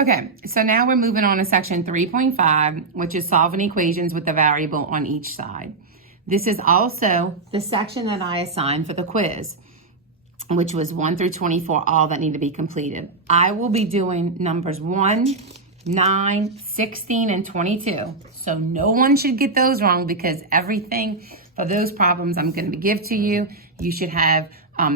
Okay, so now we're moving on to section 3.5, which is solving equations with the variable on each side. This is also the section that I assigned for the quiz, which was 1 through 24, all that need to be completed. I will be doing numbers 1, 9, 16, and 22. So no one should get those wrong because everything for those problems I'm going to give to you, you should have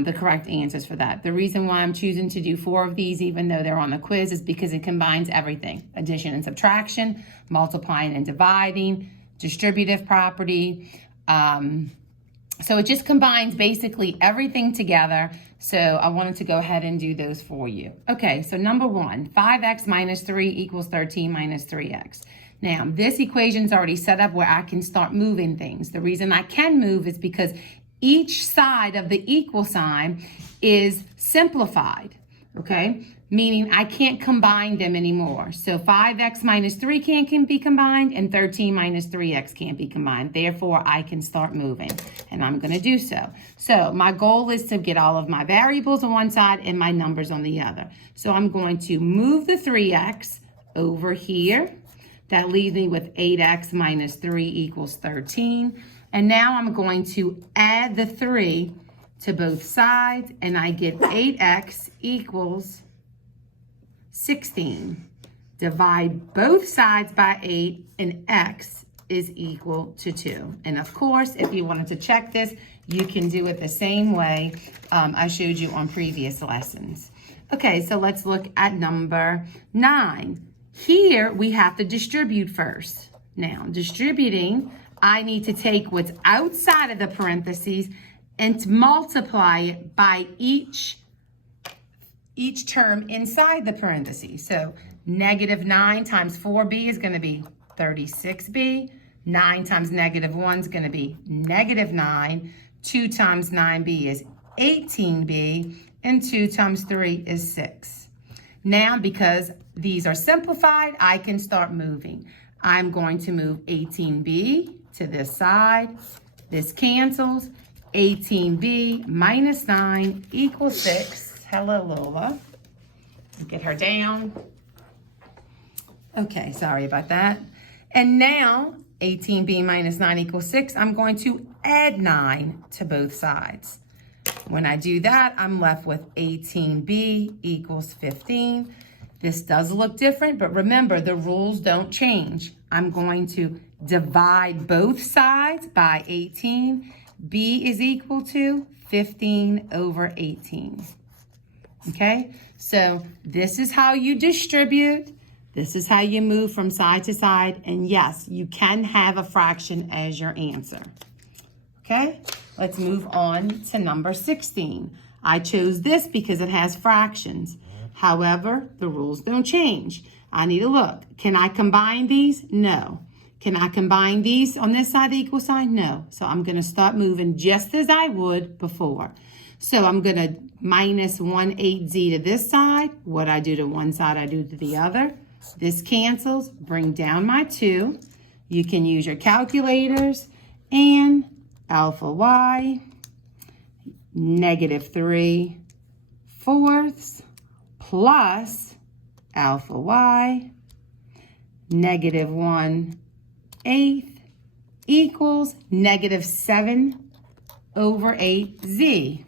the correct answers for that. The reason why I'm choosing to do 4 of these, even though they're on the quiz, is because it combines everything. Addition and subtraction, multiplying and dividing, distributive property. So it just combines basically everything together. So I wanted to go ahead and do those for you. Okay, so number 1, 5x minus 3 equals 13 minus 3x. Now, this equation's already set up where I can start moving things. The reason I can move is because each side of the equal sign is simplified, okay? Meaning I can't combine them anymore. So 5x minus 3 can be combined and 13 minus 3x can't be combined. Therefore, I can start moving and I'm gonna do so. So my goal is to get all of my variables on one side and my numbers on the other. So I'm going to move the 3x over here. That leaves me with 8x minus 3 equals 13. And now I'm going to add the 3 to both sides, and I get 8x equals 16. Divide both sides by 8, and x is equal to 2. And of course, if you wanted to check this, you can do it the same way I showed you on previous lessons. Okay, so let's look at number 9. Here, we have to distribute first. Now, distributing, I need to take what's outside of the parentheses and multiply it by each term inside the parentheses. So negative 9 times 4b is going to be 36b. 9 times negative 1 is going to be negative 9. 2 times 9b is 18b. And 2 times 3 is 6. Now, because these are simplified, I can start moving. I'm going to move 18b to this side. This cancels. 18b minus 9 equals 6. Hello, Lola. Get her down. Okay, sorry about that. And now, 18b minus 9 equals 6. I'm going to add 9 to both sides. When I do that, I'm left with 18b equals 15. This does look different, but remember, the rules don't change. I'm going to divide both sides by 18. b is equal to 15 over 18. Okay, so this is how you distribute. This is how you move from side to side. And yes, you can have a fraction as your answer. Okay, let's move on to number 16. I chose this because it has fractions. However, the rules don't change. I need to look. Can I combine these? No. Can I combine these on this side of the equal sign? No. So I'm going to start moving just as I would before. So I'm going to minus 1/8z to this side. What I do to one side, I do to the other. This cancels. Bring down my 2. You can use your calculators. And alpha y, negative 3/4 plus alpha y, negative 1/8 equals negative 7 over 8z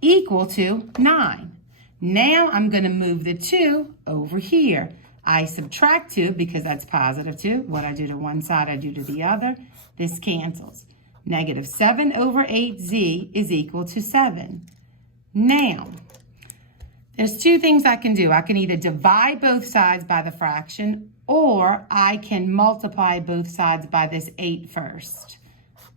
equal to 9. Now I'm going to move the 2 over here. I subtract 2 because that's positive 2. What I do to one side, I do to the other. This cancels. Negative 7 over 8z is equal to 7. Now, there's 2 things I can do. I can either divide both sides by the fraction, or I can multiply both sides by this 8 first.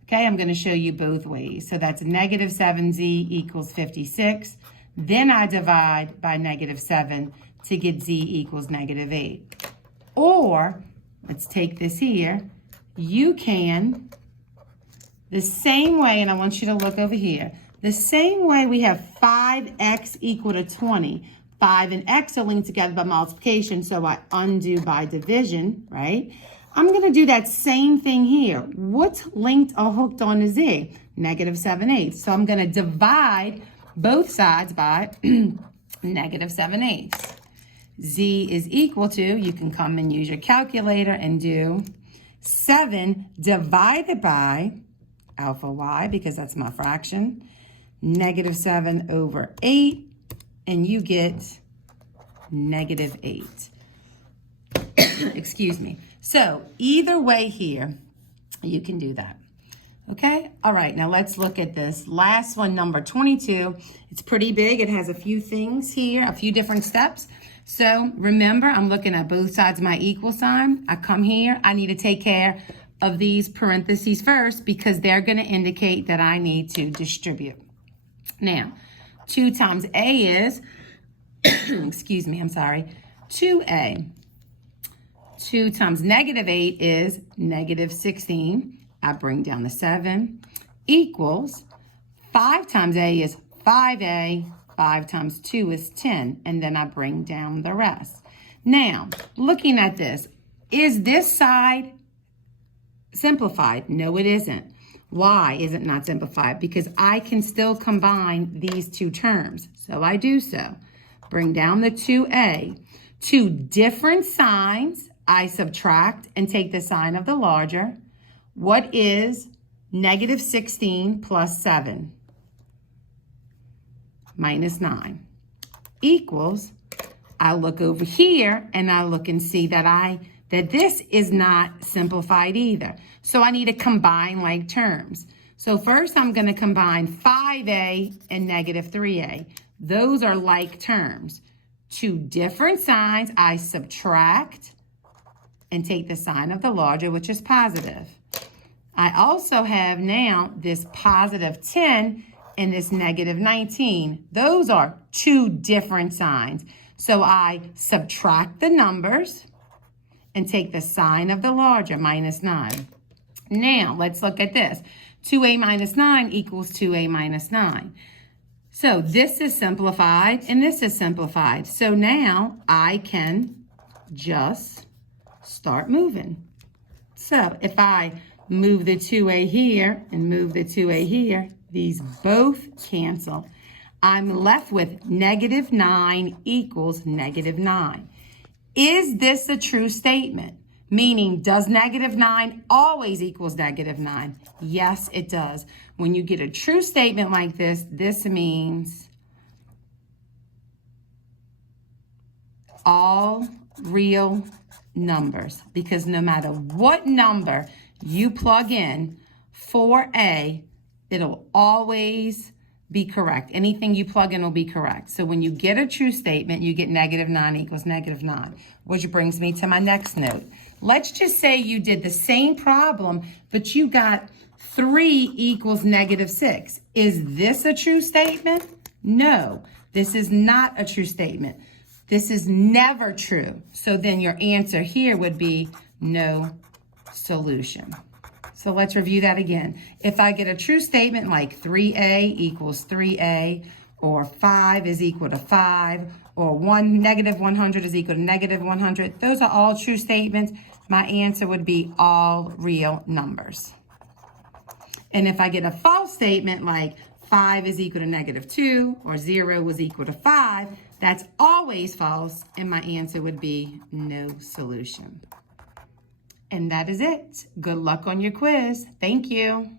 Okay, I'm going to show you both ways. So that's negative 7z equals 56. Then I divide by negative 7 to get z equals negative 8. Or, let's take this here. You can, the same way, and I want you to look over here. The same way we have 5x equal to 20. 5 and x are linked together by multiplication, so I undo by division, right? I'm going to do that same thing here. What's linked or hooked on to z? Negative 7/8. So I'm going to divide both sides by negative 7/8. Z is equal to, you can come and use your calculator and do 7 divided by alpha y, because that's my fraction, -7 over 8, and you get -8. Excuse me. So either way here, you can do that. Okay, all right, now let's look at this last one, number 22. It's pretty big. It has a few things here, a few different steps. So remember, I'm looking at both sides of my equal sign. I come here, I need to take care of these parentheses first because they're going to indicate that I need to distribute. Now, 2 times A is, excuse me, I'm sorry, 2A. 2 times -8 is -16. I bring down the 7 equals 5 times A is 5A. 5 times 2 is 10. And then I bring down the rest. Now, looking at this, is this side simplified? No, it isn't. Why is it not simplified? Because I can still combine these two terms. So I do so. Bring down the 2A. 2 different signs. I subtract and take the sign of the larger. What is -16 plus 7? Minus 9 equals, I look over here and I look and see that this is not simplified either. So I need to combine like terms. So first I'm going to combine 5A and -3A. Those are like terms. 2 different signs. I subtract and take the sign of the larger, which is positive. I also have now this positive 10 and this -19. Those are 2 different signs. So I subtract the numbers and take the sign of the larger, -9. Now, let's look at this. 2A minus 9 equals 2A minus 9. So this is simplified and this is simplified. So now I can just start moving. So if I move the 2A here and move the 2A here, these both cancel. I'm left with -9 equals -9. Is this a true statement? Meaning, does -9 always equals -9? Yes, it does. When you get a true statement like this, this means all real numbers. Because no matter what number you plug in for A, it'll always be correct. Anything you plug in will be correct. So when you get a true statement, you get -9 equals -9, which brings me to my next note. Let's just say you did the same problem, but you got 3 equals -6. Is this a true statement? No, this is not a true statement. This is never true. So then your answer here would be no solution. So let's review that again. If I get a true statement like 3A equals 3A, or 5 is equal to 5, or -100 is equal to -100, those are all true statements. My answer would be all real numbers. And if I get a false statement like 5 is equal to -2, or 0 is equal to 5, that's always false, and my answer would be no solution. And that is it. Good luck on your quiz. Thank you.